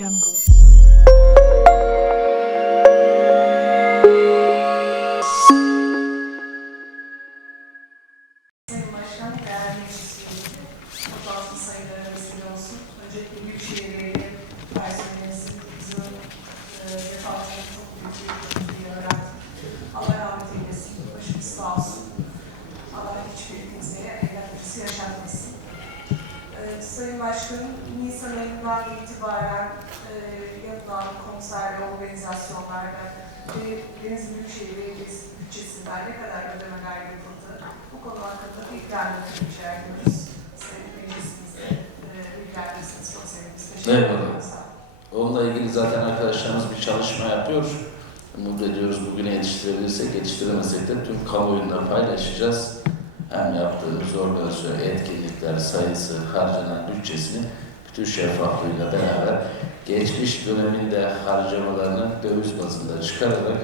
Jungle. Sayın Başkan, değerli meclis üyeleri, toplantı sayıları vesile olsun. Öncelikle Büyükşehir Belediye personelimizin kızının e, vefatını çok büyük bir öğrendim. Allah rahmet eylesin, başımız sağ olsun. Sayın Başkanım, Nisan ayından itibaren e, yapılan konser ve organizasyonlarda ve Denizli Büyükşehir Belediyesi bütçesinden ne kadar ödemeler yapıldı, bu konu hakkında bilgilendirmek rica ediyoruz. Sayın Meclisimizde e, bilgilendirirseniz çok seviniriz. Teşekkür ederim. Onunla ilgili zaten arkadaşlarımız bir çalışma yapıyor. Umut ediyoruz bugüne yetiştirebilirsek, yetiştiremesek de tüm kamuoyunda paylaşacağız. Hem yaptığımız organizasyon, etkinlikler sayısı, harcanan bütçesini bütün şeffaflığıyla beraber geçmiş döneminde harcamalarını döviz bazında çıkararak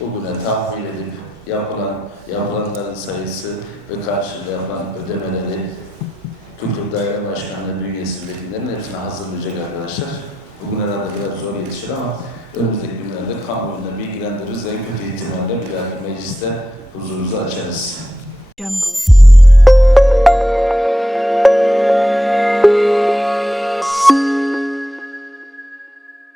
bugüne tahvil edip yapılan yapılanların sayısı ve karşılığı yapılan ödemeleri Kültür Daire Başkanlığı bünyesindekilerin hepsini hazırlayacak arkadaşlar. Bugün herhalde biraz zor yetişir ama önümüzdeki günlerde kamuoyuna bilgilendiririz. En kötü ihtimalle bir dahaki mecliste huzurunuzu açarız.